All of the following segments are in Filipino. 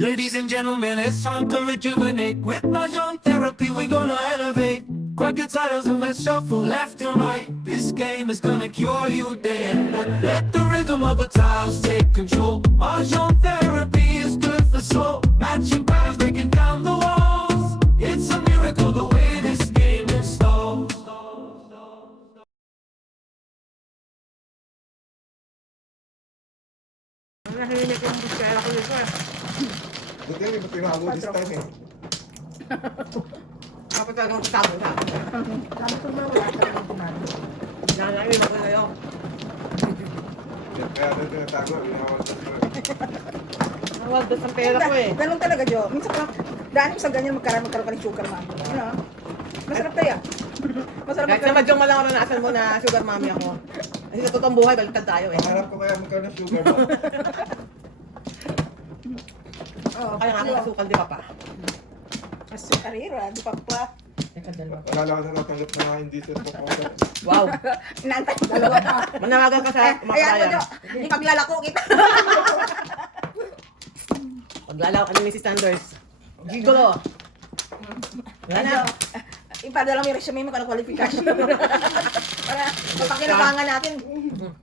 Ladies and gentlemen, it's time to rejuvenate. With Mahjong therapy, we're gonna elevate. Grab your titles and let's shuffle left and right. This game is gonna cure you day and night. Let the rhythm of the tiles take control. Mahjong therapy is good for soul. Matching patterns, breaking down the walls. It's a miracle the way this game installs. Nahihinig yung biskera ko dito eh. Buti hindi mo tinago this time eh. Kapag talagang tago na. Sabi ko na wala talagang tinalo. Nanayin ako ngayon. Kaya doon tinatago, inawal sa sila. Nawag doon ang pera ko eh. Ganun talaga, Jo. Minsan ka, daan mo sa ganyan magkaroon ka ng sugar mami. Ano? Masarap kaya. Masarap Kahit sa madyong malang naranasan mo na sugar mommy ako. Kasi sa totoong buhay, baliktad tayo eh. Pangarap ko kaya magkaroon ng sugar mo. Oo, Kaya nga ako kasukal, di ba pa? Karira, di pa pa. Teka, dalawa. Akala ko na natanggap na indecent po powder. Wow! Inaantay ko dalawa pa. Manawagan ka sa Ayan mo, makakaya. Jo. Ipaglalako kita. Paglalaw ka ni Mrs. Sanders. Gigolo. Wala na. Ipadala mo yung resume mo kung ano qualification. Para mapakinabangan natin.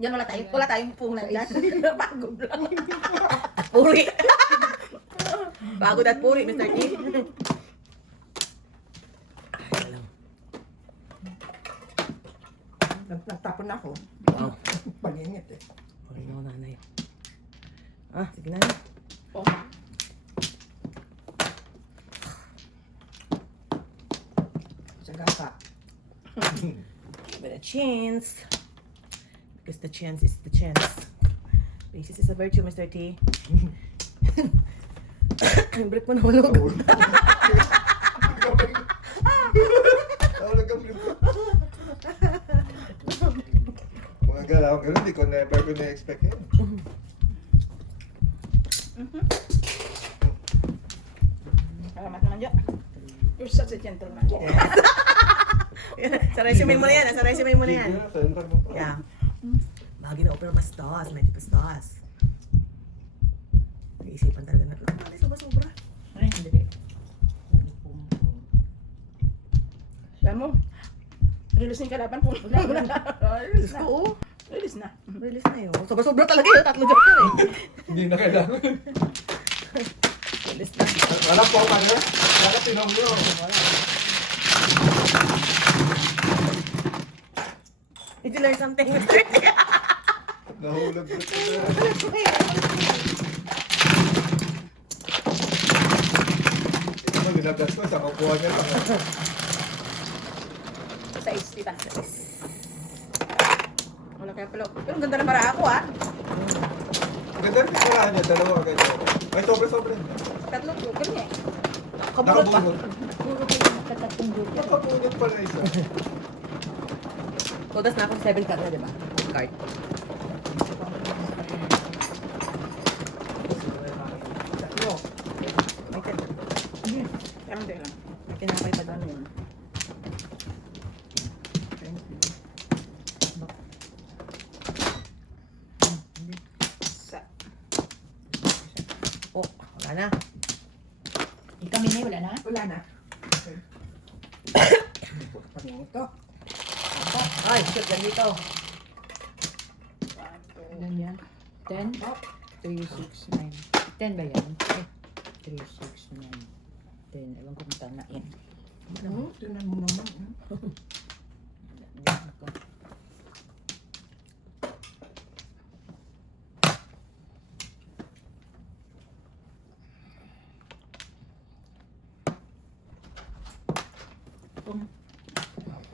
Yan wala tayong punan dyan. Pagod lang. Puri. Pagod at puri, Mr. T. Ay, lang. Nagtapon ako. Wow. Pangingit eh. Puri na ako nanay. Ah, sige na. Sagapa. Give it a chance. Because the chance is the chance. Patience is a virtue, Mr. T. Break mo na hulog. Nahulog ang flip ko. Mga galaw, ganun, di ko never ko na-expect yun. Salamat naman, Jo. You're such a gentleman. Sa resume mo na yan. Sa resume mo na yan. Sige, sa intern mo pa. Yeah. Bagay na opera bastos. Medyo bastos. Naisipan talaga na. Ano sobra-sobra? Ay, hindi. Alam mo, release na yung kalaban po. Release na. Oo. Release na. Release na yun. Sobra-sobra talaga yun. 3 joker eh. Hindi na kailangan. Release na. Alam po ka na? Bakit tinong mo? Did you learn something, Mr. T? Nahulog ko ito. Ito mo, ginagas ko, sa kukuha niya lang. Sa is, tita. Wala kaya pala. Pero ang ganda na para ako, ah. Ang ganda rin pisurahan niya, dalawa ganyan. Ay, sobre-sobre. Tatlo po, ganyan. Kabulot pa. Nakabunot. Nakabunot pala isa. Todas na ako sa 7 card na, di ba? Card. Tatlo. May card. Kaya hindi lang. May tinapay pa doon yun. Sa. Oh, wala na. Kami na, wala na? Wala na. Pagingit ko. Ay, shit, yan dito. Ilan yan? 10? 3, 6, 9. 10 ba yan? 3, 6, 9, 10. Ewan ko kung tama yan. Tinan mo naman. Diyan ako.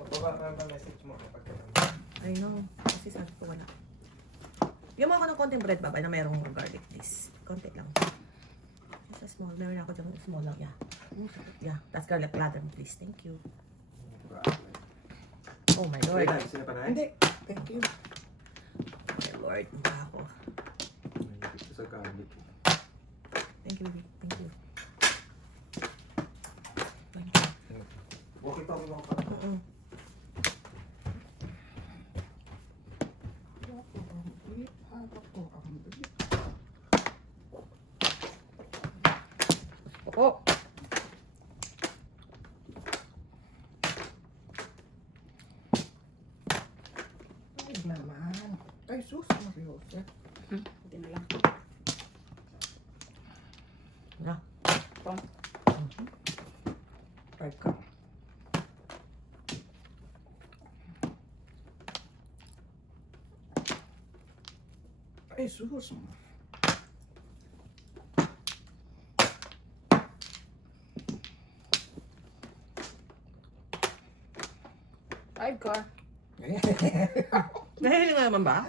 Pababa ka ng message mo. I know. Kasi sabi ko wala. Yung mga ng konting bread babay na mayroong garlic, please. Konti lang. Just a small. Meron ako dyan. Small lang, yeah. Yeah, that's garlic ladder, please. Thank you. Oh my Lord. Sila pa na? Hindi. Thank you. Oh my Lord. Ang ako. Ito sa garlic. Thank you, baby. Thank you. Thank you. Walkie talkie mo ka. Mm-mm. po. Ay, naman. Ay, sus, Mariosa. Hindi na lang. Na. Pong. Five ka. Ay, sus. Five car. Nahihiling nga naman ba?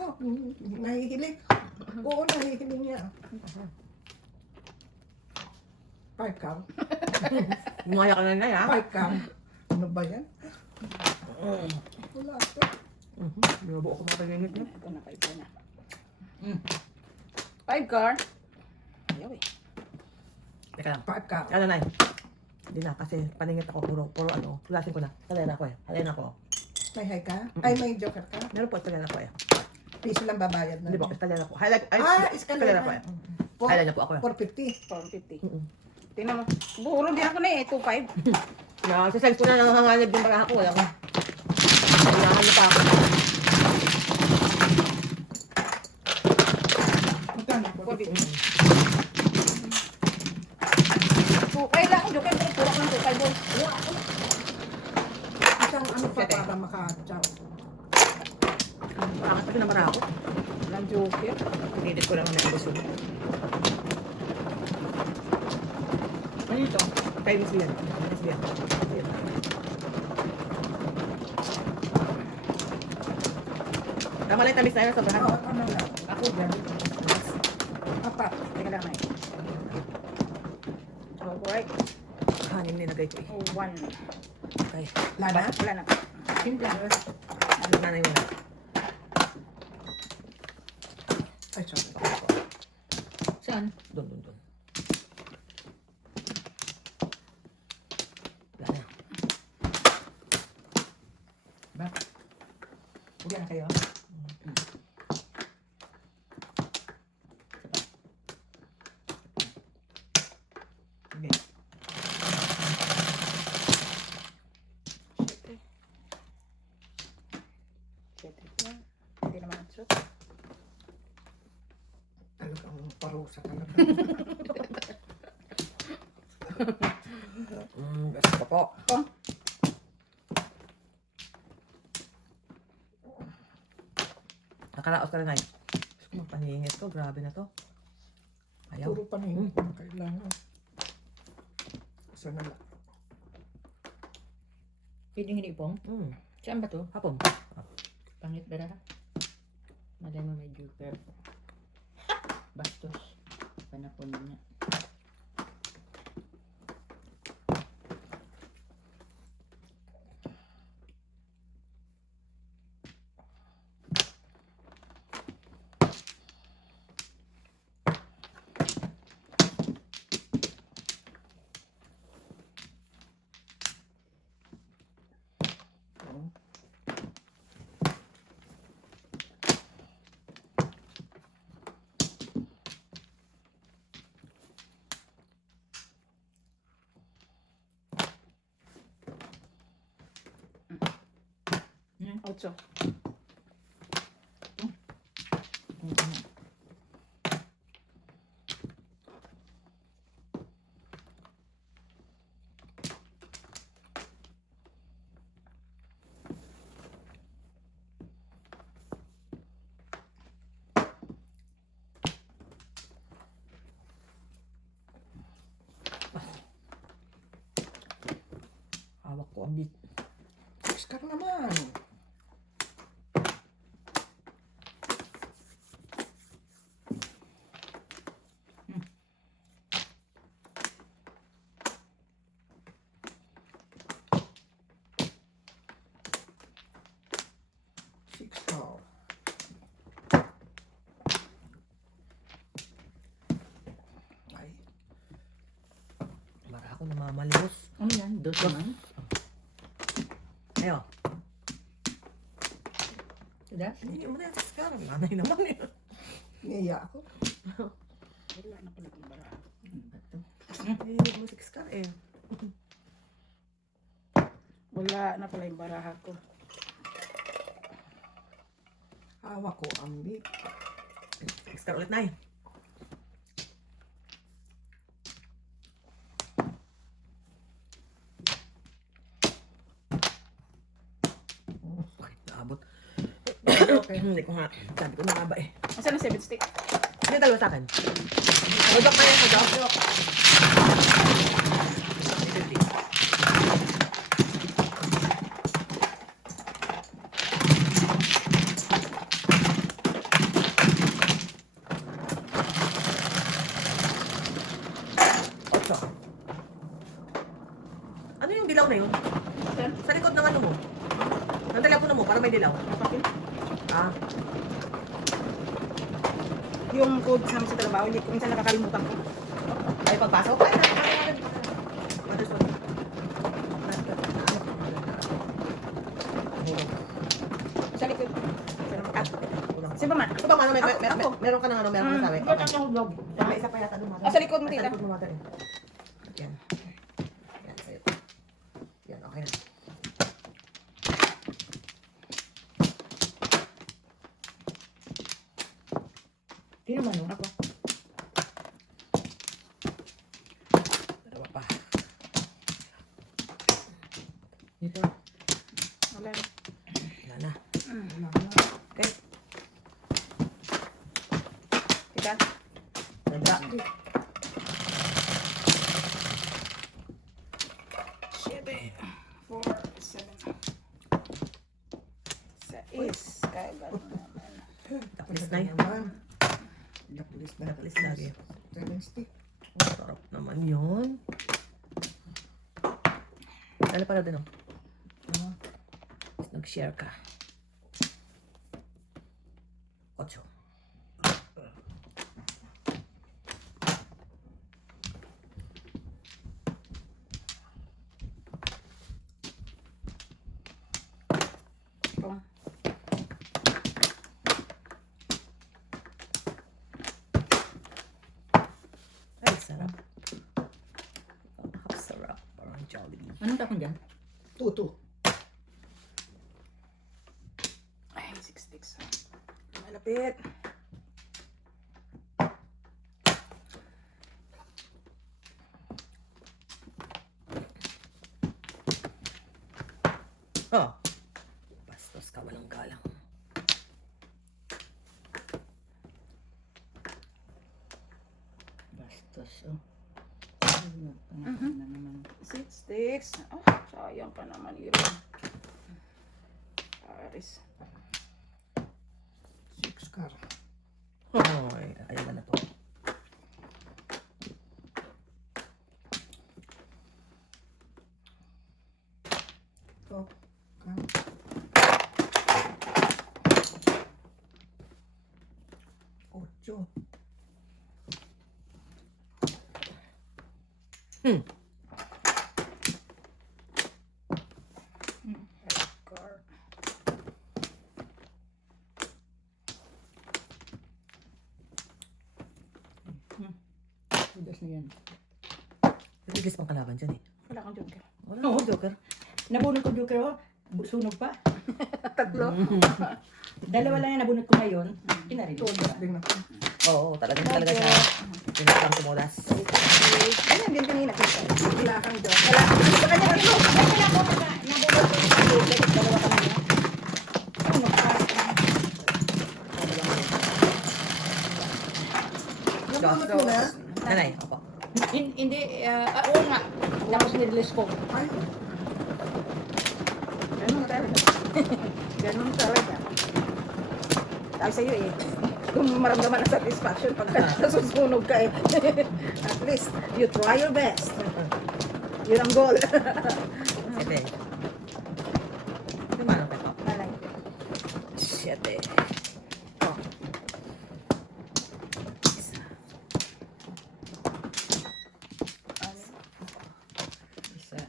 Nahihilig. Oo, nahihilig niya. Five ka. Gumaya ka na na, ha? Five ka. Ano ba yan? Wala ka. Binubuo ko mga pag-init niya. Ito na, five car na. Five car. Ayaw eh. Teka lang. Five ka. Ano na, hindi na, kasi paningit ako, puro ano, tulasin ko na. Talena ko eh. Talena ko. May high ka? Ay, may joker ka? Meron po, talena ko eh. Piso lang babayad na. Hindi po, talena ko. Highlight, ay, escalera. ko eh. Highlight na po ako eh. 450. 450. Tingnan mo. Buro din ako na eh. 2.5. Sa cell ko na nanganganib din mga ako. Wala ko. Kailangan niyo pa ako. Magkano? 450. 2.5 lang. Joker. Puro ko ng 2.5 boy. Isang ano pa para maka-chow. Bakit ito naman ako? Walang joker. Pinidit ko lang na gusto. Ano ito? Kay Miss Bian. Miss Bian. Tama lang yung tamis na yun. Sobrahan. Oo, ano lang. Ako dyan. Apat. Teka lang eh. Alright. Hanin nilagay ko eh. 1. Okay. Lana? Wala na. Simple. Ano na yun? Ay, sorry. Saan? Doon. Wala na. Ba? Uwi na kayo? Sige. Hindi naman ang shoot. Talagang parusa talaga. Gusto ko po. Nakaraos ka na na. Gusto ko paningit ko. Grabe na to. Ayaw. Puro pa na kailangan. Sana lang. Pwedeng hindi pong. Saan ba to? Hapon. Pangit ba na? Madami may joker. Bastos. Panapon na. Ocho. Hawak ko ang beat. Oscar naman. Six tall. Ay, Mara ako namamalimos. Ano yan? Dos naman? Ayo. Das? Hindi mo na yung saskarang. Nanay naman yun. niya ako. Wala na pala kung bara. Ano ba to? Hindi mo 6 car eh. Wala na pala yung baraha ko. Hawak ko ang big. 6 car ulit na eh. Bakit naabot? Okay. Hindi ko nga. Sabi ko na nga ba eh. Asan ang 7 stick? Hindi, dalawa sa akin. Hudok na yan, hudok. Ocho. Ano yung dilaw na yun? Sa likod ng ano mo? Ng telepono mo, para may dilaw. Ah, Yung code sa amin sa trabaho, hindi ko minsan nakakalimutan ko. ay pagpasok. Ay, sorry. Sa likod. Ah, Si Mama. ito ba, ano, Ako. meron ka ng ano, meron ka sabi? Ba't ang nahulog? May isa pa yata doon, Mother. Ah, sa likod mo, Sa tita. likod mo, Mother, eh. Yan. Yan, sa'yo. Yan, okay na. Di naman oh. Ako. Dalawa pa. Dito. Wala na. Wala na. Okay. Tita. Ganda. 7, 4, 7. Sa is. Kaya gano'n naman. Taplis na yun. Dapulis na. Taplis lagi. 7 stick. Sarap naman yun. Dali pala din, oh. Tapos nag-share ka. 8. Ito. Ay, sarap. Napakasarap. Parang Jollibee. Anong tapon dyan? Tutu. Ay, 6 sticks. Malapit. Oh. Bastos ka, walang galang. Bastos oh. Ano na naman. 6 sticks. Oh, sayang pa naman yun. Paris. 6 car. Ay, ayaw na to. Top. Car. Ocho. Car. Tudas na yan. Nagigis pang kalaban dyan eh. Wala kang joker. Wala akong joker. Nabunod ko joker oh. Sunog pa. Tatlo. Dalawa lang yung nabunod ko ngayon. Pinarin. Tudas din ako. Oo, talaga siya. Pinakang tumudas. Ayun, din kanina. Wala kang joker. Wala. Sa kanya ka ito. Ay, wala ko. Nabulot ko yung joker. Dalawa ka na. Ano, magpas. Nabunod mo na? Nanay, opo. Hindi, oo nga. Tapos nirelease ko. Ay. Ganun talaga. Ganun talaga. Sabi sa'yo eh. Kung maramdaman ng satisfaction pagka nasusunog ka eh. At least, you try your best. Yun ang goal. Siyete. Ito manong ka to? Malay. Siyete. Oh. Isa. Isa.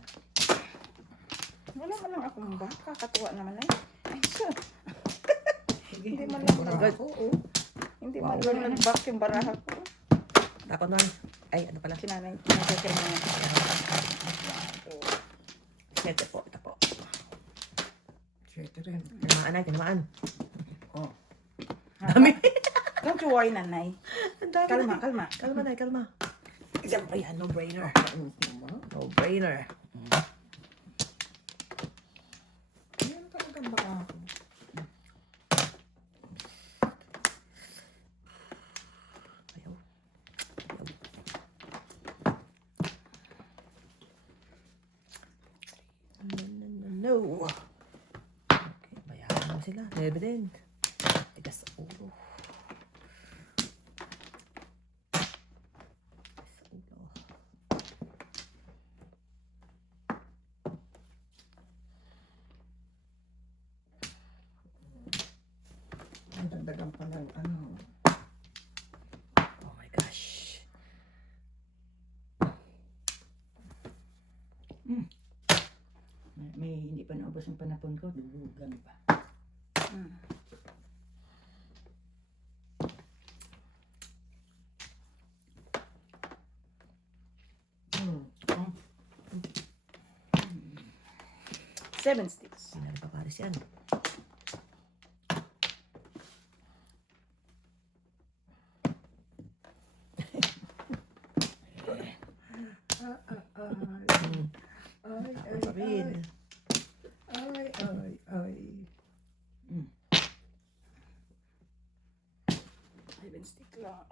Wala man lang akong ba? Kakatuwa naman eh. Ay, so. Hindi man Good. lang Oo. Hindi man lang nag-back yung baraha ko. Dapat man. Ay, ano pala? Sinanay. Sinasakay mo yan. 7 po. Ito po. Siyete rin. Tinamaan ay, tinamaan. Oh. Dami. Don't you worry, nanay. Ang dami Kalma, na. kalma. Kalma na, kalma. Siyempre yan, no-brainer. Ano naman? No-brainer. Yan talagang baka ako. Ayaw. No. Okay, bayaran mo sila. Evident. Tigas sa ulo. Tigas sa ulo. Ang dagdagan pa ng ano. Oh my gosh. May hindi pa naubos ang panapon ko, dugugan pa. Seven sticks. Sinari pa pares yan. Ay, ay, Kapatid. ay, ay, ay. Seven stick lang.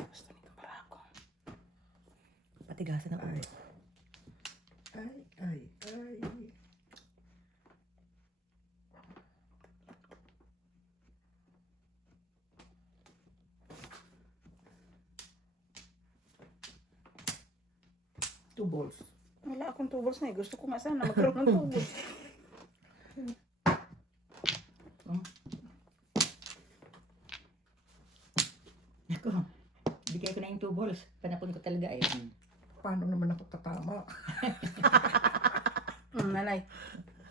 Gusto nito para ako. Patigasan ng ulo. Ay, ay, ay. Two balls. Wala akong tubos na eh. Gusto ko nga sana magkaroon ng tubos. Ako, bigay ko na yung 2 balls. Panapon ko talaga eh. Paano naman ako tatama? Nanay.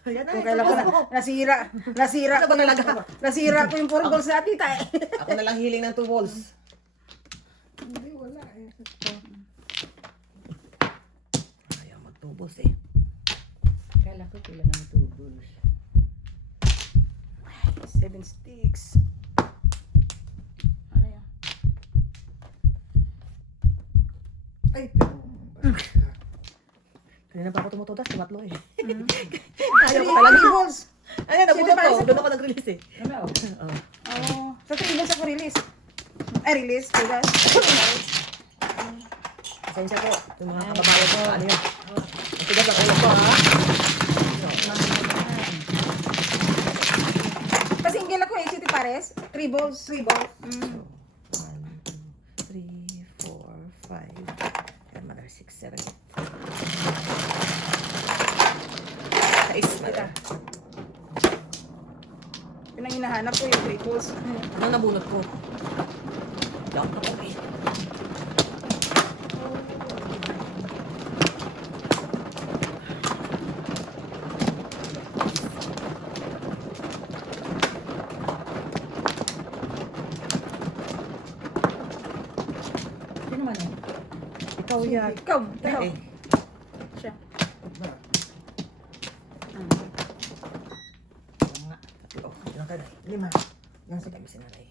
Ayan na, Kung kailan ko na, nasira. Nasira Ano ko ba na talaga? Nasira ko yung 4 balls na tita eh. Ako na lang healing ng 2 balls. Hindi, wala eh. Ayaw mag-2 balls eh. Kala ko kailangan ng 2 balls. 7 sticks. Ano yan? Ay, pero... Kanina pa ako tumutudas, tumatlo eh. Ayaw Ayaw ko talaga. balls. Ayan, Sino nabunot pa ko. isa? Doon ako nag-release eh. Ano? Oh. Oh, sa 3 balls ako release. Ay, release. Diba? Pasensya po. Yung mga kababayan ko, ano yun? Ang tigas ang ulo ko ha. Pasinggil ako eh, City Pares. 3 balls. 3 balls. 1, 2, 3, 4, 5. And mother, 6, 7. Nice, mother. Yun ang hinahanap ko yung 3 balls. Anong nabunot ko? Diyan ka po eh. Sino man eh? Ikaw yan. Ikaw. Ikaw. Eh, Siya. Ba? Mga tatlo. Ilan ka na? 5. Nasa Sa tabi si nanay.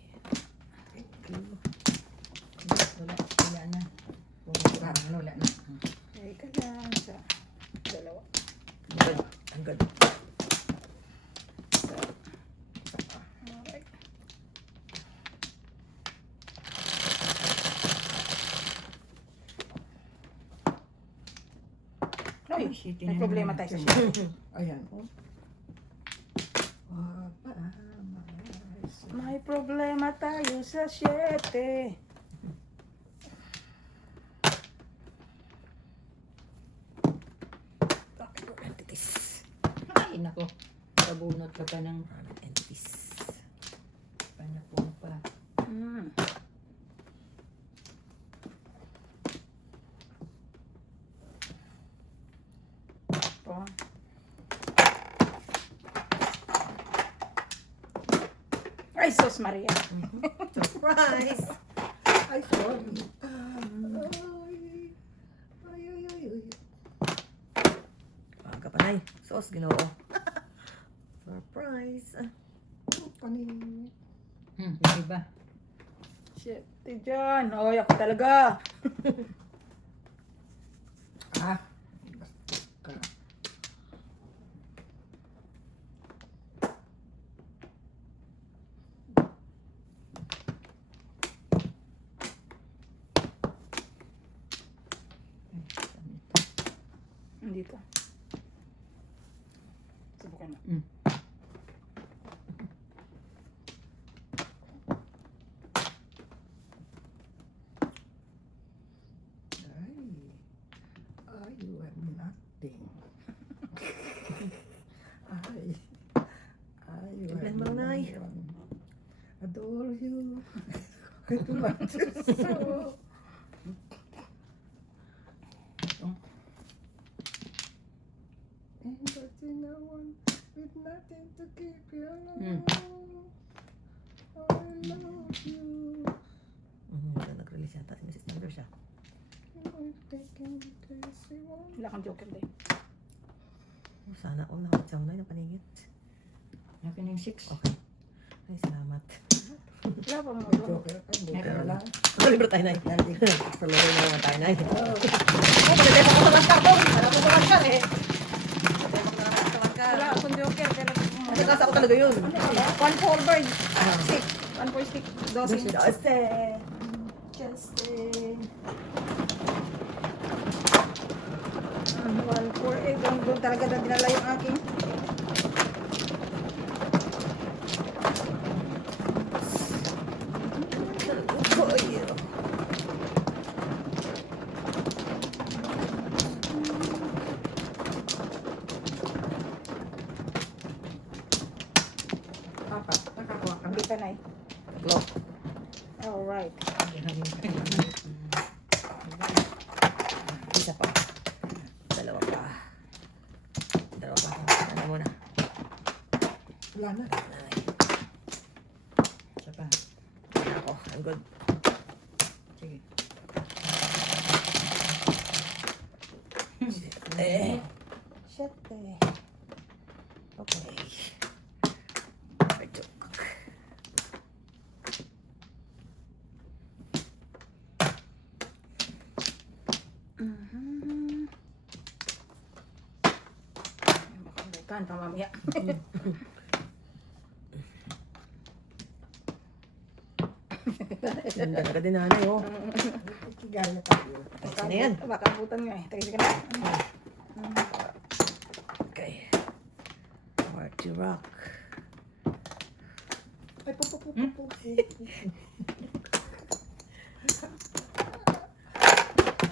wala, wala na. Wala na. Teka lang. Sa 2. Ang good. Ang good. Alright. Ay, Shit, may yun problema naman. tayo sa siya. Ayan. Oh. May problema tayo sa 7. Bakit ko entities? Ay, nako. Sabunot ka pa ng Entities. panapon pa. Oh. Ay, sus Maria. Surprise! Ay, sorry. nanay. Sos, ginoo. Surprise. Panin. Yung iba. Shit, dyan. Ay, ako talaga. Ah. Bastos ka. Dito. Subukan mo. Ay, you are nothing. Ay, you Tignan are mo, Nay. nothing. Adore you. Ito lang. So, and but in no one with nothing to keep you alone. I love you. Nag-release yata si Mrs. Thunder siya. I'm taking this one. Wala kang joker din. Oh, sana all nakatsaw na yung paningit. Akin yung 6. Okay. Ay, salamat. Wala pa mo. Joker ka, joker lang. Ano libro tayo, Nay? Sa laro na naman tayo, Nay. Oh, pagkatema ko naman ka. Alam mo naman ka eh. Wala akong joker. Pero Nakasa ko talaga yun. one forward. Stick. One for stick. 12. Justin! Justin! One for 8. Doon talaga na dinala yung aking. Boy! Apat. Nakakuha ka. Dito na eh. Lock. Alright. Isa pa. Dalawa pa. Dalawa pa. Ano muna? Wala na. Nay. Isa pa. Ako, I'm good. Sige. Eh. Shit eh. Okay. Joke. Makambutan pa mamaya. Ganda ka din, nanay, oh. Gaya tayo. Ayos na yan. Makambutan nga eh. Tagisi ka na. Okay. Party rock. Ay, po.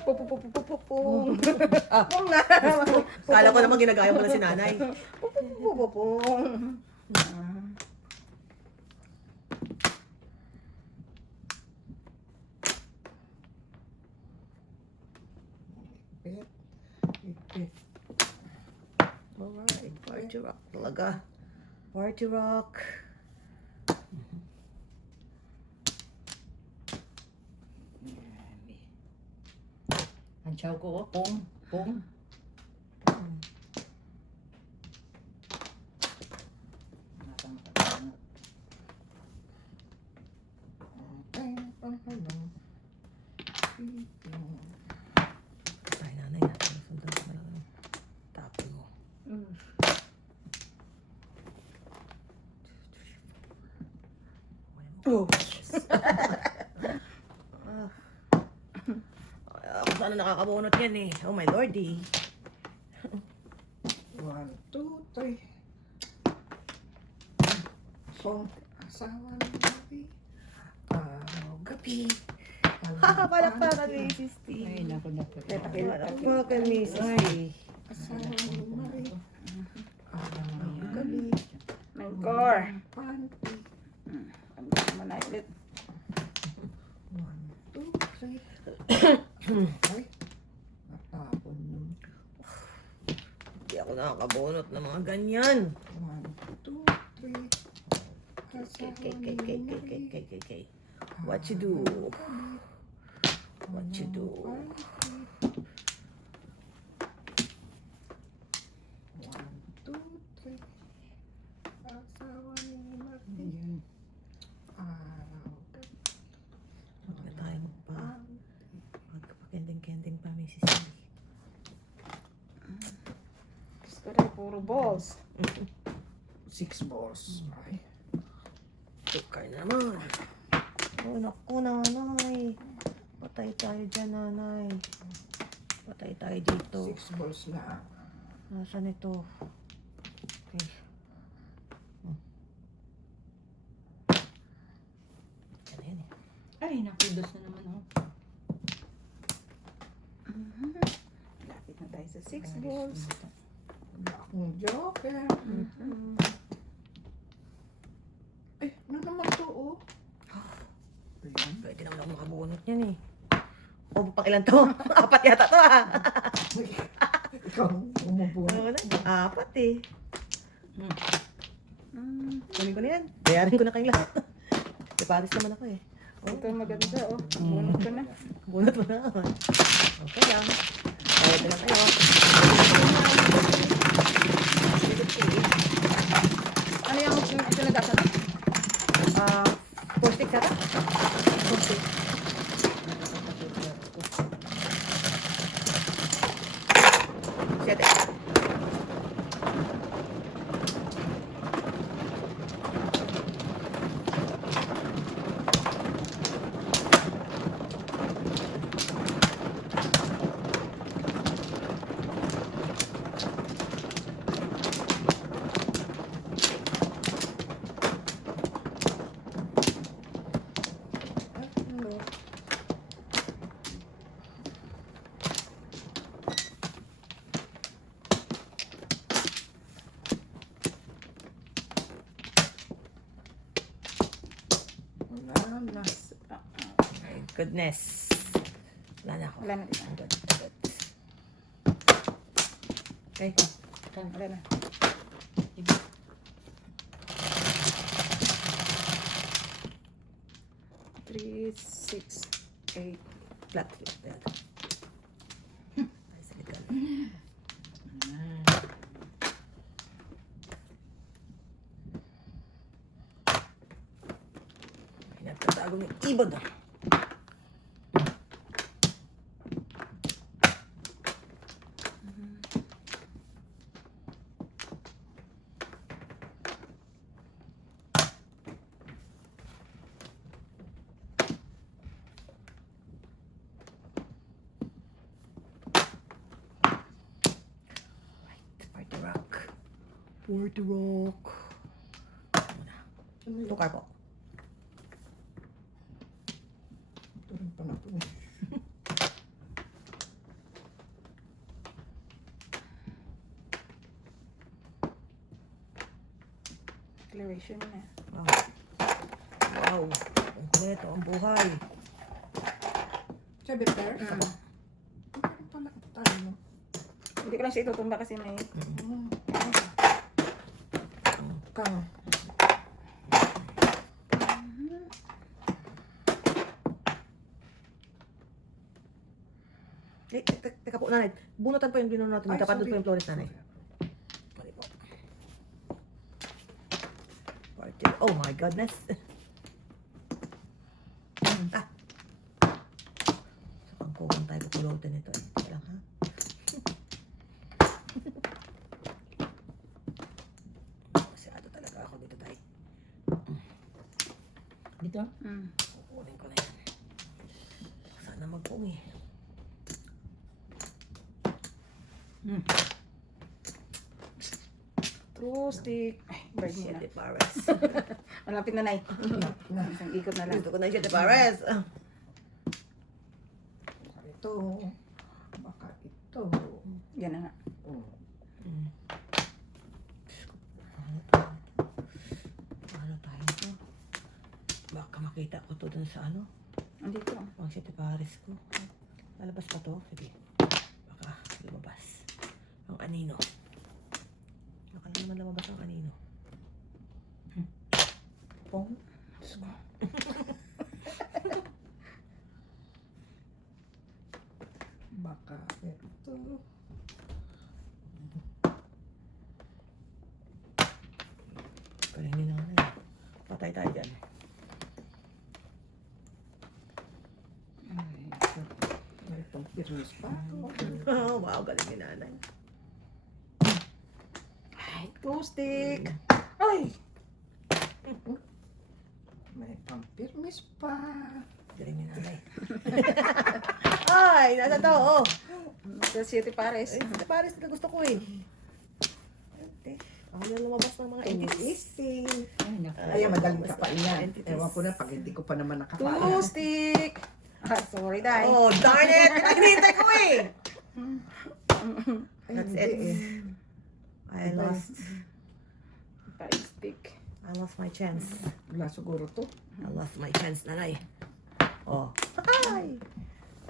Pupupupupupung. Pung na. Kala ko naman ginagaya mo na si nanay. Pupupupupung. Ipit. Alright, party rock talaga. Party rock. Ang chow ko, oh. Pong. Pong. Ay, nanay natin. Sundan ko na lang. Tapon mo. Oh. Ako sana nakakabunot yan eh. Oh my lordy. 1, 2, 3. Song asawa ng gabi. Gabi. Palakpakan ni Mrs. T. Ay, naku, naku. Palakpakan ni Mrs. T. Asawa ng Mari. Gabi. Mangkor. Panty. Ang gusto mo na ulit. 1, 2, 3. Ay. Natapon yun. Hindi ako nakakabunot ng mga ganyan. 1, 2, 3. Okay. What you do? What you do? Kending pa, Mrs. Lee. Gusto rin, puro balls. 6 balls. Ay. Tukar naman. Oh, naku, nanay. Patay tayo dyan, nanay. Patay tayo dito. 6 balls na. Nasaan ito? Okay. Yan na yan eh. Ay, nakudos na naman oh. Lapit na tayo sa 6 balls. Wala akong joker. Eh, ano naman to, oh? Ayan. Pwede naman ako makabunot yan eh. O, pang ilan to? 4 yata to ah. Ikaw, umubuno. Ano na? 4 eh. Mm. Kunin ko na yan. Bayarin ko na kayong lahat. Di Paris naman ako eh. Ito maganda, oh. Bunot ko na. Bunot mo na. Okay lang. Ito lang kayo. Ano yung sinagasan? 4 sticks ata? 4 sticks. Siete. Wala na. My goodness. Wala na ako. Wala na. Good. Okay. Wala na. Three, 6, 8. Flat. Ayan. Ay, sa likod. Nagtatago ng ibon ah. Party rock. Party rock. Tukar po. Ito rin pa na ito. Declaration na. Wow. Wow. Ang kulit, ang buhay. 7 pairs? Ito rin pala tayo. Hindi ko lang siya itutumba kasi may... Kang. Teka po, nanay. Bunutan po yung binuno natin. Ay, Tapat doon sorry. po yung flores, nanay. Mali po. Party. Oh my goodness. Ah. Sa pangkuhan tayo pupulotin ito. Teka lang, ha? Masyado talaga ako dito tayo. Dito? Kukunin ko na yan. Sana magpong eh. True stick. Ay, bird mo na. Siete Pares. Malapit na, Nay. Isang ikot na lang. Gusto ko na yung Siete Pares. Ah. Ito. Baka ito. Yan na nga. Oh. Ano tayo to? Baka makita ko to dun sa ano? Andito. Ang Siete Pares ko. Lalabas pa to? Sige. Baka lumabas. Ang anino. Baka naman lumabas ang anino. Pong. Baka ito. Galing na nga. Patay tayo dyan. Ay, ito. Pirmis pa. Oh, wow, galing ni nanay. Ay, two stick. Ay! May pampirmis pa. Galing ni nanay. Ay, nasa to, oh. Sa City Pares. Ay, sa Paris na gusto ko eh. Ate, ako na lumabas ng mga 80s. Easy. Ay, naku. Ay, madaling ka pa yan. Entities. Ewan ko na pag hindi ko pa naman Two nakapala. stick. Ah, sorry, Day. Oh, darn it! Hinihintay ko eh! Ay, That's hindi it. eh. I lost. Five stick. I lost my chance. Wala siguro to. I lost my chance, nanay. Oh. Ay!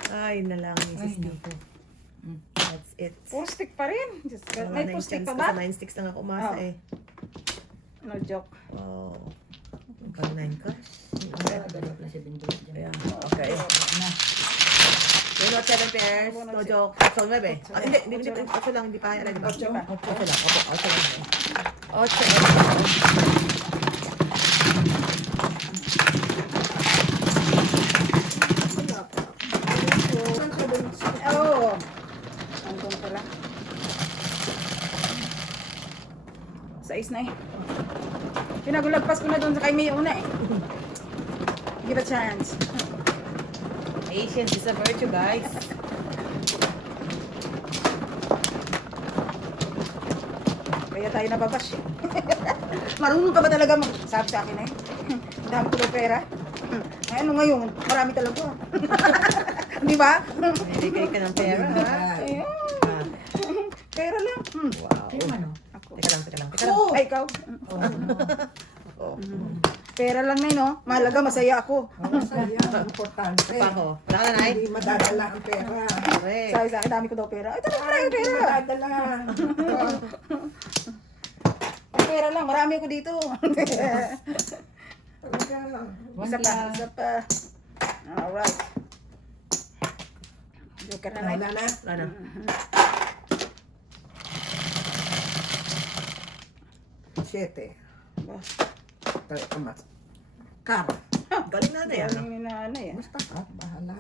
Ay, na lang, Ay, Mrs. D. naku. That's it. Four stick pa rin. Diyos ko. Wala May na two yung stick chance pa ko ba? sa 9 sticks lang ako umasa Oh. eh. No joke. Oh. Pag 9 ka? Dalawa plus 7 dollars dyan. Yeah. Okay. Na. You're not 7 pairs. No joke. So, 9 eh. Ah, hindi. 8 lang. Hindi pa kaya. Di ba? Ocho. 8 lang. Opo. 8 lang. 8. Oh. Andun pala. Sais na eh. Pinagulagpas ko na doon sa kay May una eh. Give a chance. Patience is a virtue, guys. Kaya tayo nababash eh. Marunong ka ba talaga sabi sa akin eh? Ang dami ko ng pera. Ay, ano ngayon? Marami talaga. Di ba? Hindi kayo ka ng pera, ha? Ayan. Ah, Pera lang. wow. Sino ano? Ako. Teka lang. Oh! Ay, ikaw. Oh. Pera lang na yun, no? Mahalaga, masaya ako. Masaya. Importante. Pa ako. Wala ka na, Nay? Hindi madadala ang pera. Correct. Sabi sa akin, dami ko daw pera. Ay, talaga maraming Hindi pera. madadala. Pera lang, marami ako dito. Talaga. Isa pa, isa pa. Alright. Joker na Wala na. na. Wala na. Siyete. Boss. Talaga mas. Kara. Galing na yan. Galing ni nanay, ah. Basta ka. Bahala.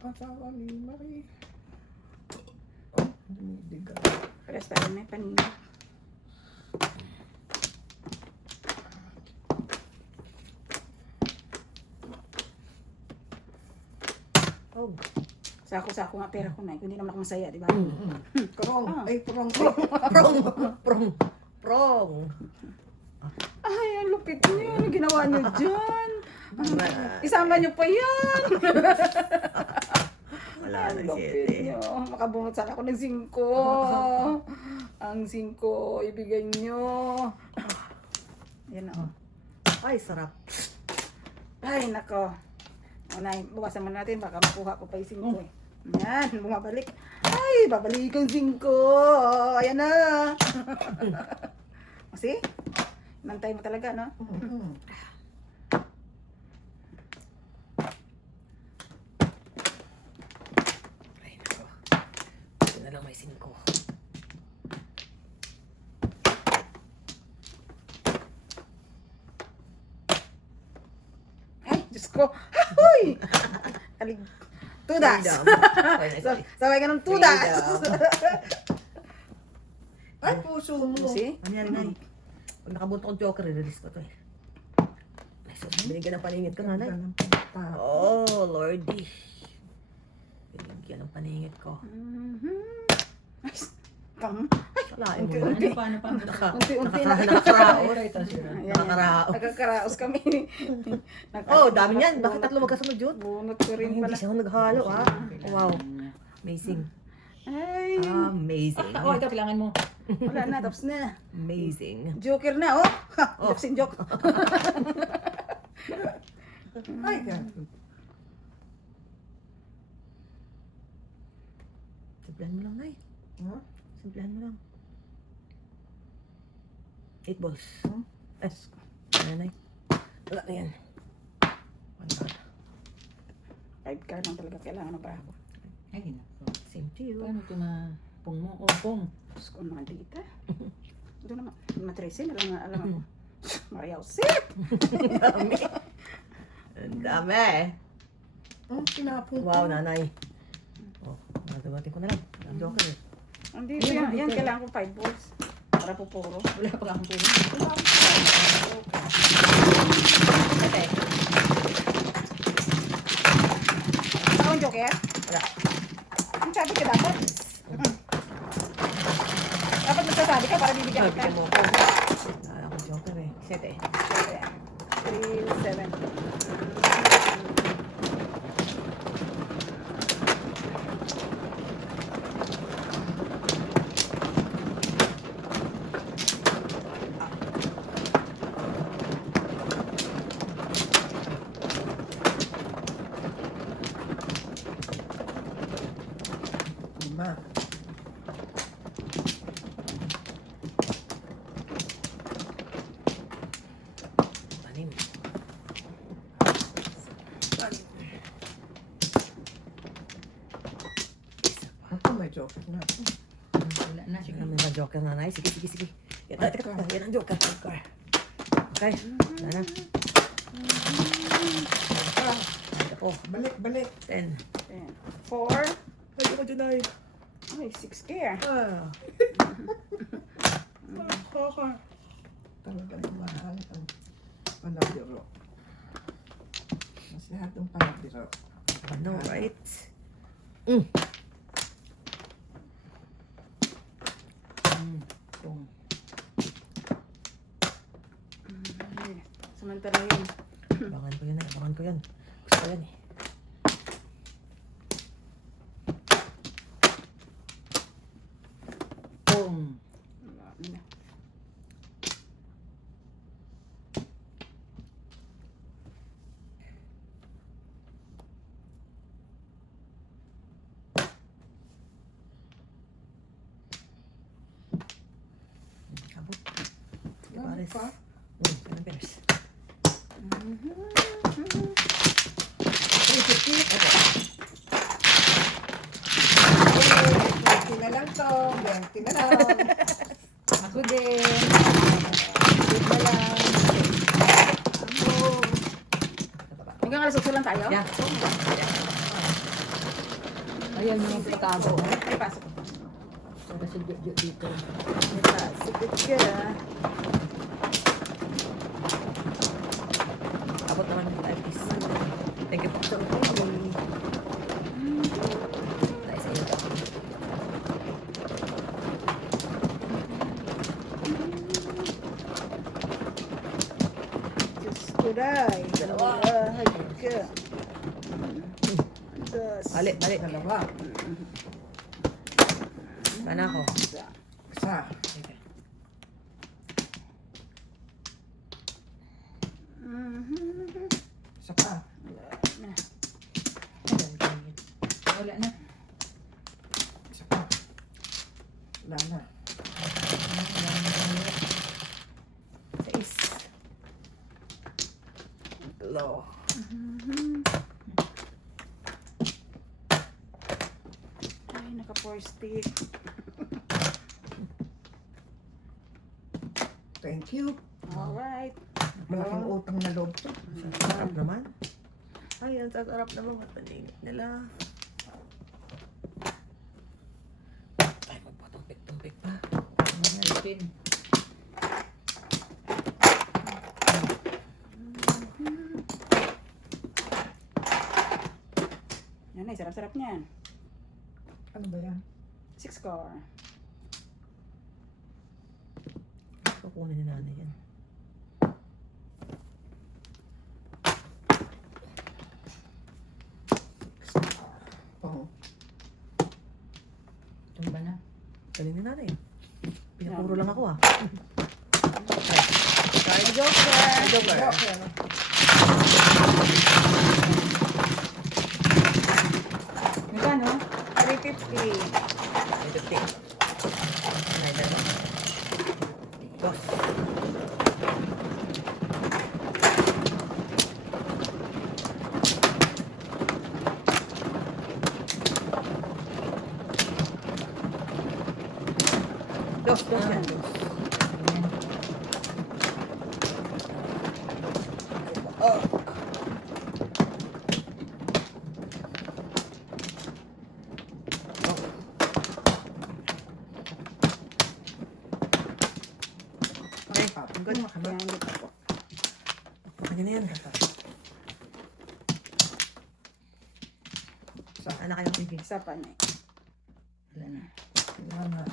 Asawa ni Marie. Oh, dumidigal. Pares pa rin may panino. Oh. Sako-sako nga pera ko na. Kung hindi naman ako masaya, di ba? Prong. Ah. Ay, prong. Prong. Ay, ang lupit niyo. Ano ginawa niyo dyan? Isama niyo pa yan. Wala Ang na lupit 7. niyo. Makabunot sana ako ng 5. Ang 5, ibigay niyo. Yan o. Ay, sarap. Ay, nako. Unay, bukasan mo natin. Baka makuha ko pa yung 5 eh. Yan, bumabalik. Ay, babalik ang 5. Ayan na. See? Nantay mo talaga, no? Ay, nako. Ito na lang may 5. Ay, Diyos ko. Hoy! Alig. Tudas. Sabay ka ng tudas. Ay, puso mo. See? Ano yan, Nay? Pag nakabunto kong joker, release ko to eh. Ay, so, binigyan ng paningit ko, nanay. Oh, Lordy. Binigyan ng paningit ko. Ay, kam. Salain mo Ano na. pa, ano pa? Unti-unti na. Nakakaraos. Ito sila. Ayan, Nakakaraos. Nagkakaraos kami. Oh, dami niyan. Bakit 3 magkasunod yun? Bunot ko Ay, rin hindi pala. siya naghalo, ah. Wow. Amazing. Ay, Amazing. Oh, ito, kailangan mo. wala na. Tapos na. Amazing. Joker na, oh. Oh. Jokes in joke. Ay, ganun. Simplahan mo lang, Nay. Huh? Simplahan mo lang. 8 balls. Es. Ano, Nay? Wala na yan. My God. 5 ka lang talaga. Kailangan na ba ako? Ay, naku. Same to you. Paano ito na pong mo? Oh, pong. Diyos ko, maldita. Ito naman. Matrese na lang alam ako. Maria Jose. Ang dami. Ang dami. Tinapon ko. Wow, nanay. Oh, nagabatin ko na lang. Ang joker eh. Hindi, yan kailangan ko 5 balls. Para pupuro. Wala pa akong puno. Ate. Ako ang joker? Wala. Ang sabi ka dapat. Dapat magsasabi ka para bibigyan Ah, kita. bigyan mo ako. Wala akong joker eh. 7. 3, 7. Lima. Anim. Ako may joker na. Wala na. Sige naman ang joker nanay. Sige, sige, sige. Yan, teka, yan ang joker. Joker. Okay. Wala na. Ako. Balik, balik. 10. 4. Ay, ako dyan ay. Ay, 6 gear. Ah. Talagang mahal ang palabiro. Mas lahat ng palabiro. I know, right? Kung Samantala yun. Abangan ko yan eh. Abangan ko yan. Gusto ko yan eh. Wala na. Kabot. Ano Pares. pa? 7 pairs. 20 na lang to. 20 na lang. ako din. Wait na lang. Hanggang alas 8 lang tayo? Yeah. Ayan yung pagkabo. Ay, pasok. Para sa dito. Ay, pasok ka. Abot naman ng 5 piece. Thank you po. Nice. Ayun daw. Diyos ko day. Dalawa. Ay, ka. Das. Balik, balik. Dalawa. Sana ako. Isa. Okay. Isa pa. Wala na. Isa pa. Wala na. 6. Low. Ay, naka-4 stick. Thank you. Alright. Malaking utang na loob to. Sarap naman. Ay, ang sarap naman. Mapaningit nila. Ay, magpatumpik-tumpik pa. 15. Yan ay, sarap-sarap niyan. Ano ba yan? 6 score. Kukunin ni nanay yan. Pang. Tumba na. Galing ni nanay. Pinapuro lang ako ah. Ay, joker. Joker. Joker. Magkano? 350. 50. Ay, dalawa. Dos. Dos yan. good. Kaya hindi pa po. Ano na yan? Saan na kayo? Isa pa na eh. Wala na. Wala na.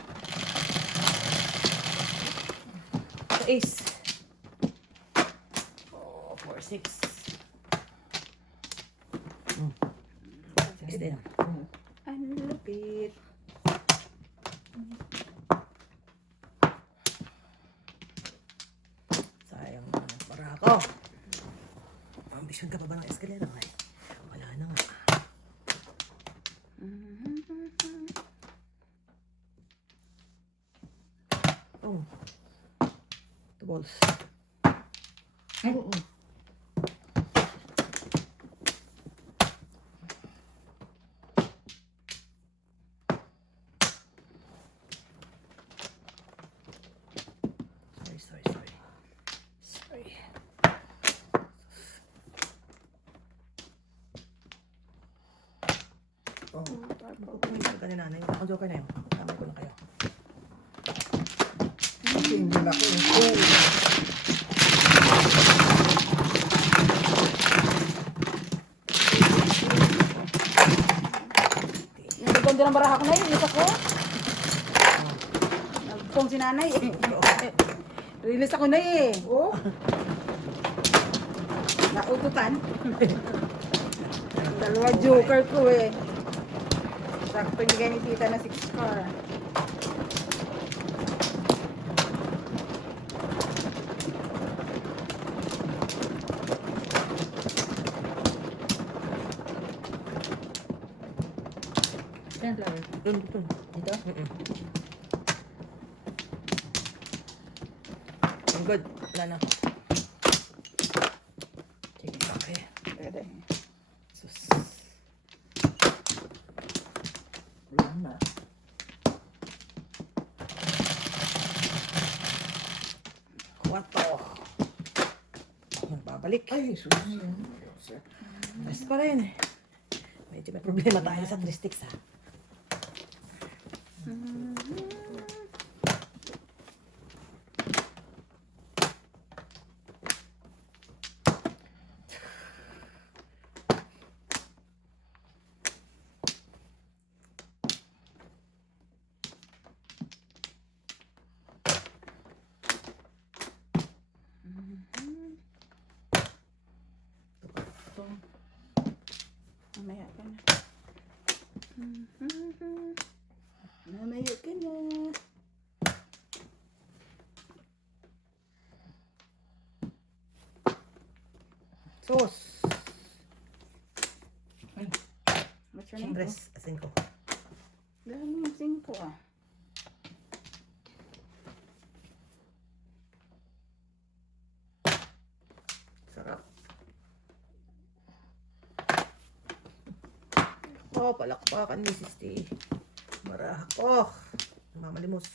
So, ace. 4, 6. 6 din. Ang lupit. Sayang na. Para ako. Ambisyon ka pa ba ng eskalera? Ay, wala na nga. Oh. 2 balls. Sorry. Sorry. Pumunta ka ni nanay. Ang joker na yun. Tamay ko na kayo. Single ako eh. Yung ganda ng baraha ko na yun, isa ko. Nagpong si nanay eh. Release ako na eh. Oh. Naututan. Dalawa joker ko eh. Sakto bigay ni tita na 6 car. Saan flower? Dun. Dito? I'm good. Wala na. Sige. Okay. Pwede. Sus. Wala na. Kwato. Babalik. Ay, susunod. Rest pa rin. Medyo may problema tayo sa 3 sticks ha. Mamaya ka na. Mamaya ka na. Sus. What's your name? Chambres. Asin ko. Dami yung 5 ah. Sarap. Oh, palakpakan ni Sisti. Marahak. Oh, mamalimos.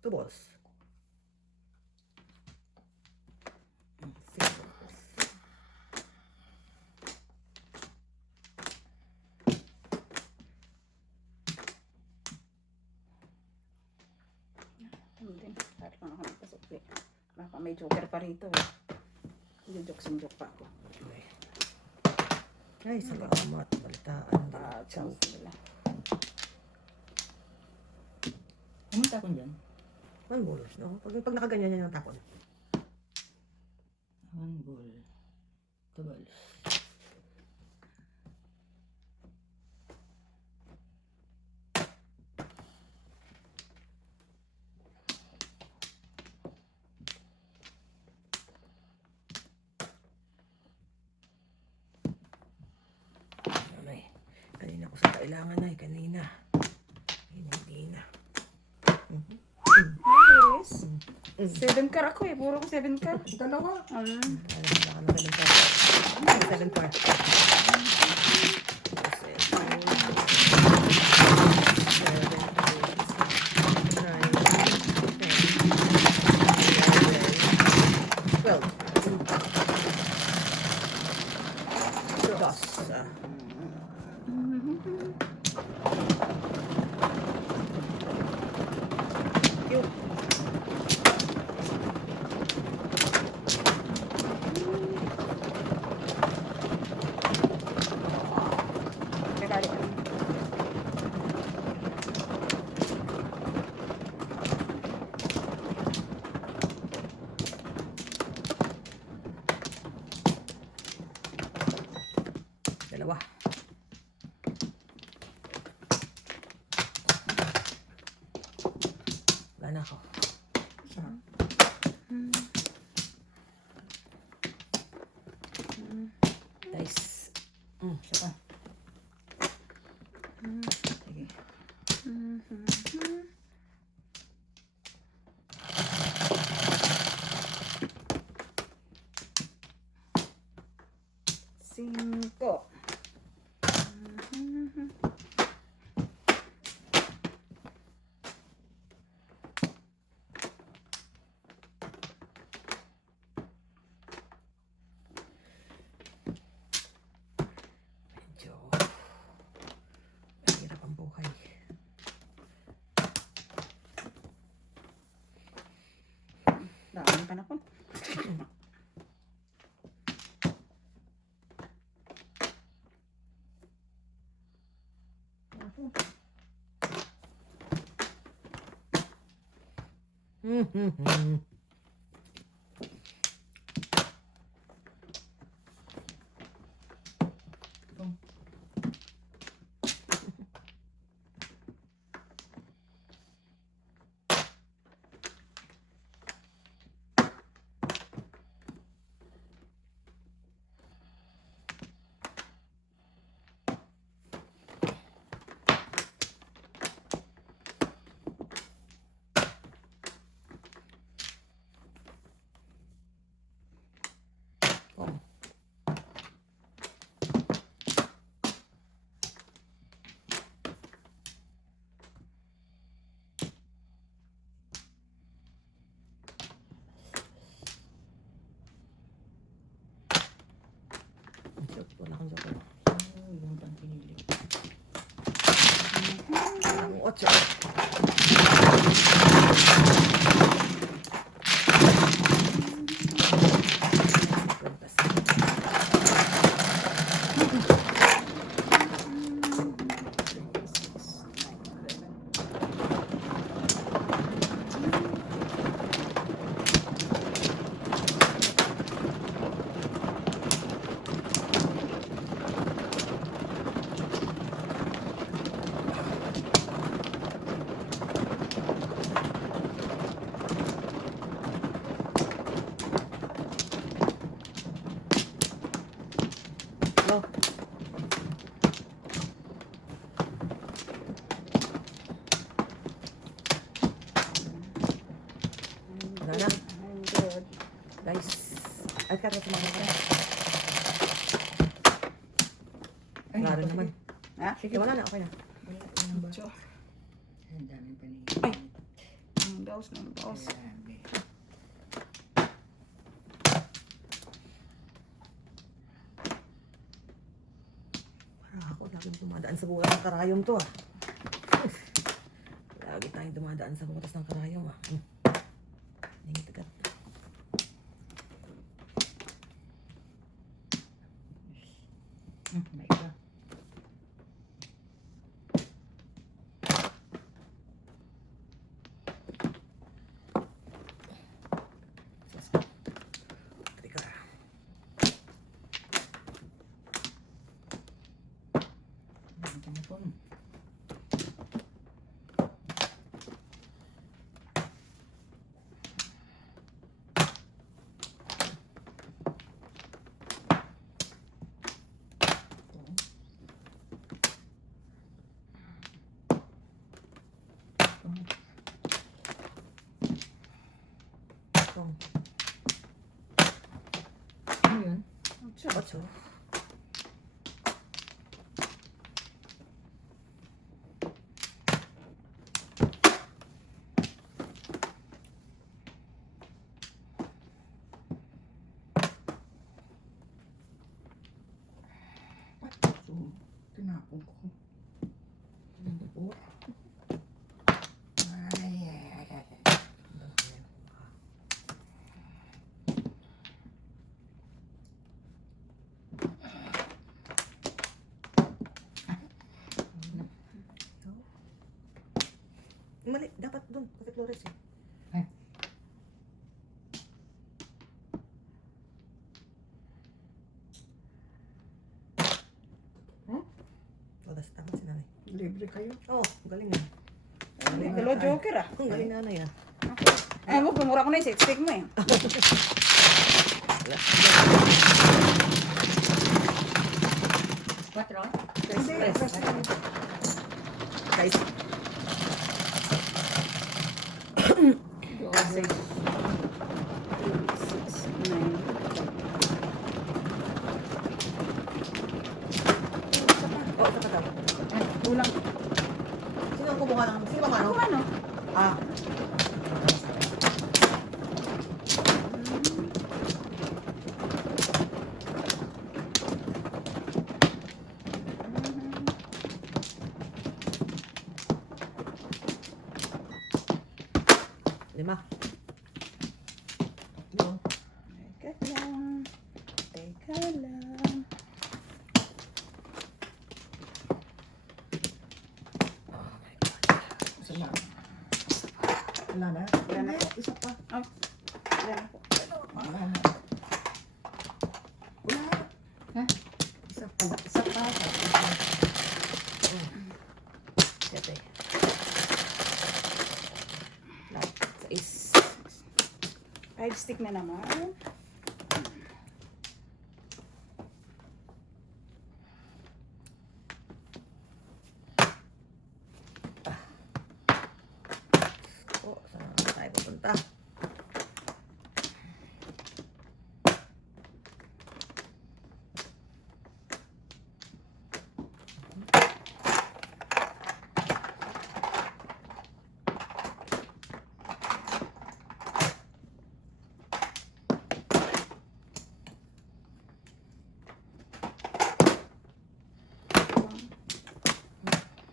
Two balls. 6 balls. Ano din? Kahit lang ako nagpasok eh. Baka may joker pa rito eh. Joke pa ako. Ay, salamat. Balitaan. Chance nila. Ano tapon dyan? One balls, no? Pag nakaganyan yan yung tapon. 1 ball. 2 balls. Ay, kanina ko sa kailangan na kanina. Hindi na. Yes. 7 car ako eh. Puro ko 7 car. Dalawa. Wala ka na 7 par. 7 par. 12. dalawa. Wala na ako. Nice. Isa pa. Sige. Cinco. Medyo mahirap ang buhay. Dami pa na po. Oh. Wala kang joke. Yung pang pinili. Ang 8. Go. Wala na. 100. Guys. Ay, kaya sumama ka. Wala rin naman. Ha? Sige, wala na. Okay na. Wala lang ba? Ocho. Ang daming pinili. Ay! Dos. Grabe. Para ako, laging dumadaan sa butas ng karayom to ah. Lagi tayong dumadaan sa butas ng karayom ah. Ningit agad. May iba. Teka. Ang telefon. Tong. Ano yun? Ocho. 8. So, tinapon ko. Mali, dapat dun. Kasi Flores eh. Ay. libre kayo. Oh, galing na. Dalawa joker ah. Ang galing na ano yan. Ay mo, pumura ko na yung sex stick mo eh. Quatro? Hindi, kasi Guys, Six. 6, 9. oh, isa pa daw. Kulang. Sino ang kumuha ng, sino ba mano? Ako ano? Ah, lima. no. Teka lang. Teka lang. Isa na. Wala na? Wala na. Hindi, isa pa. Oh. Wala po. Wala na. Wala. Ha? Isa pa. Isa pa. Siyete. Lahat. Sais. 5 stick na naman. Oh, saan tayo pupunta?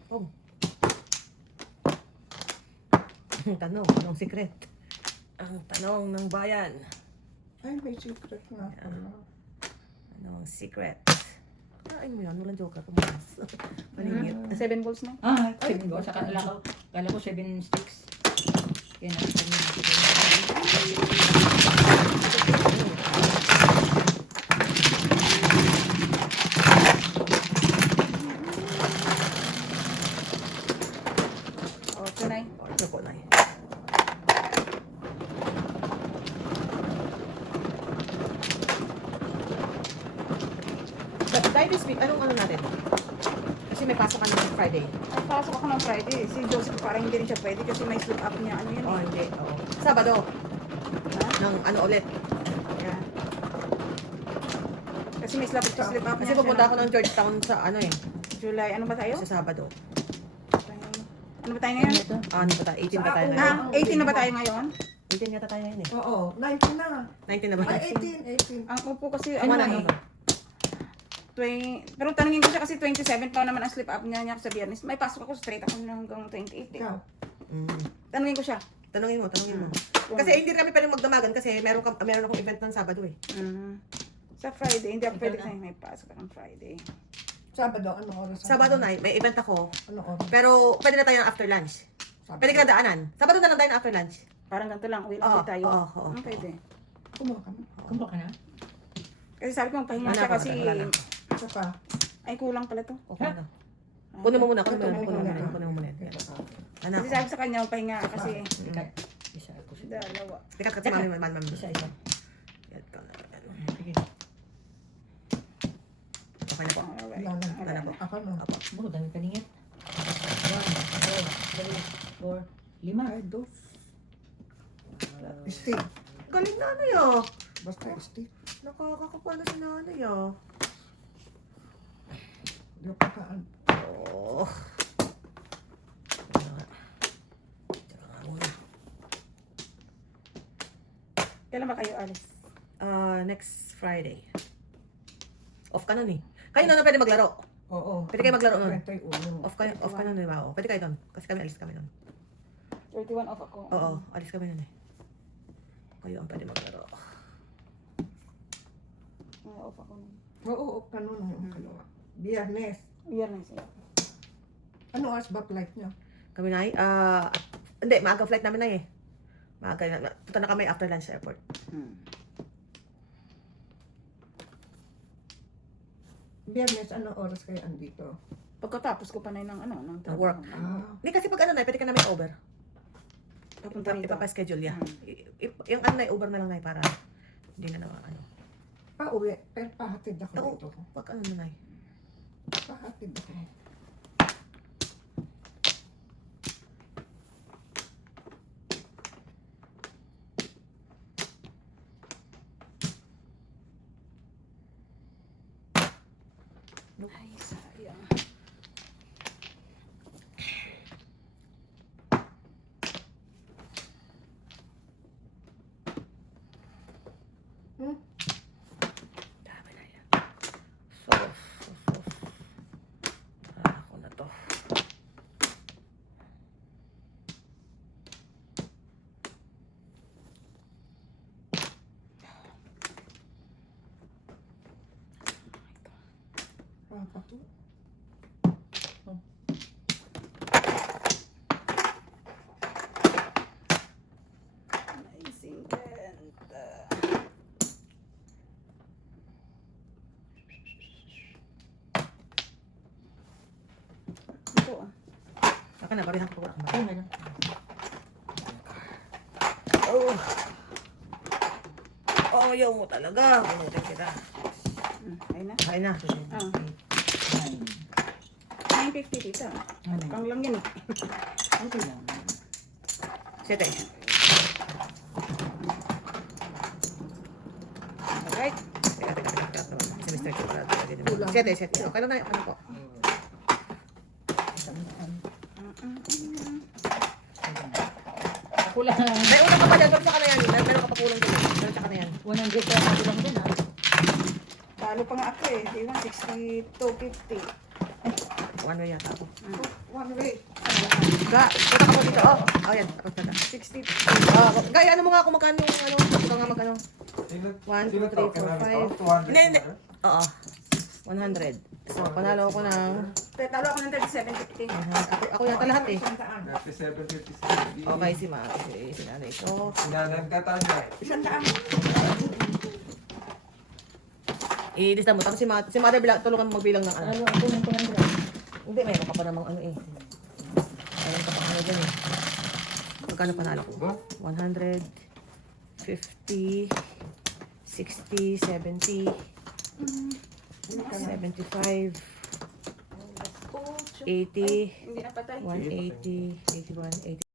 Oh. Ang tanong, anong secret? Ang tanong ng bayan. Ay, may secret nga pala. Anong secret? Kain mo yan, walang joker. Pumalas. Malingit. 7 balls na. Ah, 7 balls. Kala ko 7 sticks. Yan ang 7 O, tunay. Or ito po na eh. But dahil this week, anong ano natin? Kasi may pasok kami ng Friday. Ay, pasok ako ng Friday. Si Joseph parang hindi rin siya pwede kasi may slip up niya. Ano yun Oh, eh. hindi. Oo. Sabado. Ha? Ng ano ulit. Yan. Kasi may slip up Kasi niya. pupunta ako ng Georgetown sa ano eh. July. Ano ba tayo? Sa Sabado. Ano ba tayo ngayon? Ito. Ah, ano ba tayo? 18 pa tayo Ah, ngayon. Ah, 18 na ba tayo ngayon? 18 yata tayo ngayon eh. Oo, 19 na. 19 na ba? Ay, 18. Ang upo kasi Ano ano na eh. Pero tanungin ko siya kasi 27 pa naman ang slip up niya sa biyernes. May pasok ako straight ako hanggang 28 eh. Ikaw. Mm. Tanungin ko siya. Tanungin mo. Kasi hindi kami pwedeng magdamagan kasi meron akong event ng Sabado eh. Sa Friday, hindi ako Ikaw pwede na. kasi may pasok akong Friday. Sabado, ano oras? Sabado night, may event ako. Ano oras? Pero pwede na tayo ng after lunch. Sabado. Pwede ka na daanan. Sabado na lang tayo ng after lunch. Parang ganito lang, uwi lang Oo, ulit tayo. oo. Pwede. Kumuha ka na. Kumuha ka na? Kasi sabi ko, pahinga Wala siya pa, kasi, wala na. Isa pa. ay kulang pala to. Okay na. Kunin mo muna. Kunin mo muna. Yan. Anak. Kasi sabi sa kanya, pahinga kasi, Ika, isa ako siya. dalawa. Teka, kasi mami. Isa. Yan ka na. Sige. Okay na po. Alright. Wala na. Wala na po. Ako no. Apo. Bro, dami kaningit. 1, 2, 3, 4, 5. Ay, dos. Stick. Galing na ano yun. Basta stick. Nakakakapala si nanay ah. Di pa kaan. Oh. Kailan ba kayo alis? Next Friday. Off ka nun eh. Kayo na pwede maglaro. Oo. Pwede kayo maglaro nun. 21. Off ka nun, di ba? Oh, pwede kayo doon. Kasi kami alis kami nun. 31 off ako. Oo, alis kami nun eh. Kayo ang pwede maglaro. Off ako nun. Oo, kanon yung kalawa. Biyernes. Biyernes eh. Ano oras ba flight niyo? Kami na hindi, maaga flight namin na eh. Maaga na. Punta na kami after lunch sa airport. Biyernes, ano oras kayo andito? Pagkatapos ko pa na ng Ng ng trabaho. work. Hindi kasi pag ano na, pwede ka na may over. Papunta rito. Ipapaschedule, yeah. Hmm. Yung ano na, over na lang na para hindi na naman ano. Pauwi. Pero pahatid ako Oo, dito. pag ano na Pahatid ako. Ay, sayang. Dami na yan. So. Ako na to. Papato. Amazing ganda. Ito ah. Saka na, barihan ko. Ay, ano? Oh. Oh, ayaw mo talaga. Pinutin kita. Ayun na. Kain na. Ah. 9. 950 tita. Ano? Kang lang yan eh. Okay lang. Sete. Alright. Teka. Si Mr. Kulang. Sete. Okay lang na. Ano po? Ako lang. May una ka pa dyan. Ba't saka na yan? Meron ka pa kulang dyan. Meron saka na yan. 100 pa ako lang din, ah. Talo pa nga ako eh. Di ba? 62.50. One way yata ako. One way. Ga, punta ka po dito. Oh, yan. Tapos na. 60. Gaya, ano mo nga kung magkano yung ano? Ito nga magkano? Sino, 1, 2, sino 3, token 4, namin to? 5. 200 Hindi. ba? Oo. 100. So, panalo ako ng... Talo ako ng 37.50. Ako yata lahat eh. 37.56. Okay, si Ma. Si nanay ito. Sinanagkataan niya. Isang daan. I-lista mo. Tapos si Mother, tulungan mo magbilang ng ano. Ano, ako lang 200. Hindi, mayroon ka pa namang ano eh. Mayroon ka pa ano dyan eh. Magkano panalo ko? Ba? 100, 50, 60, 70, 75, 80, Hindi na patay. 180, 81, 82.